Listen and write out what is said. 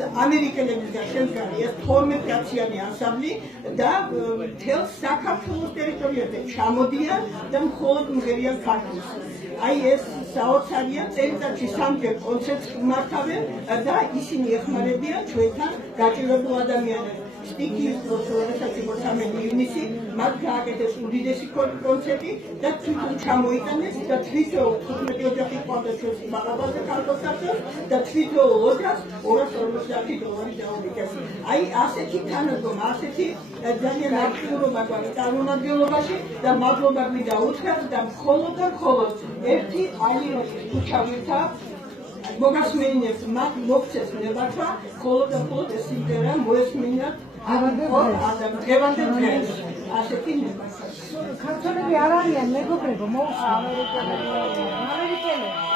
ამერიკელებისგან შემდგარი ეს 12 კაციანი ანსამბლი და მთელ საქართველოს ტერიტორიაზე ჩამოდიან და მხოლოდ მღერიან ქართულს. აი ეს საოცარია, წელიწადში 3-ჯერ კონცერტს მართავენ და ისინი ეხმარებიან ჩვენთან გაჭირებულ ადამიანებს. სტიქიის დროს, როდესაც იყო 13 ივნისი, მათ გააკეთეს უდიდესი კონცერტი და თვითონ ჩამოიტანეს და თვითონ 15 ოჯახი ყავდა ჩვენს მაღაზიაზე ქართულსა და თვითონ ოჯახს $250 დაუდგეს. აი ასეთი თანადგომა, ასეთი ძალიან აქტიურობა გვაქვს წარმომადგენლობაში და მადლობა გვინდა უთხრათ და მხოლოდ და მხოლოდ ერთი ალიანსის ქუჩავითა მოგასმენინებს მათ მოგცეს ნებართვა, მხოლოდ და მხოლოდ ეს სიმღერა მოესმინათ დღევანდელ დღეს. ასეთი ნებართვა. ქართველები არ არიან მეგობრებო, მოусმინე. ამერიკელები.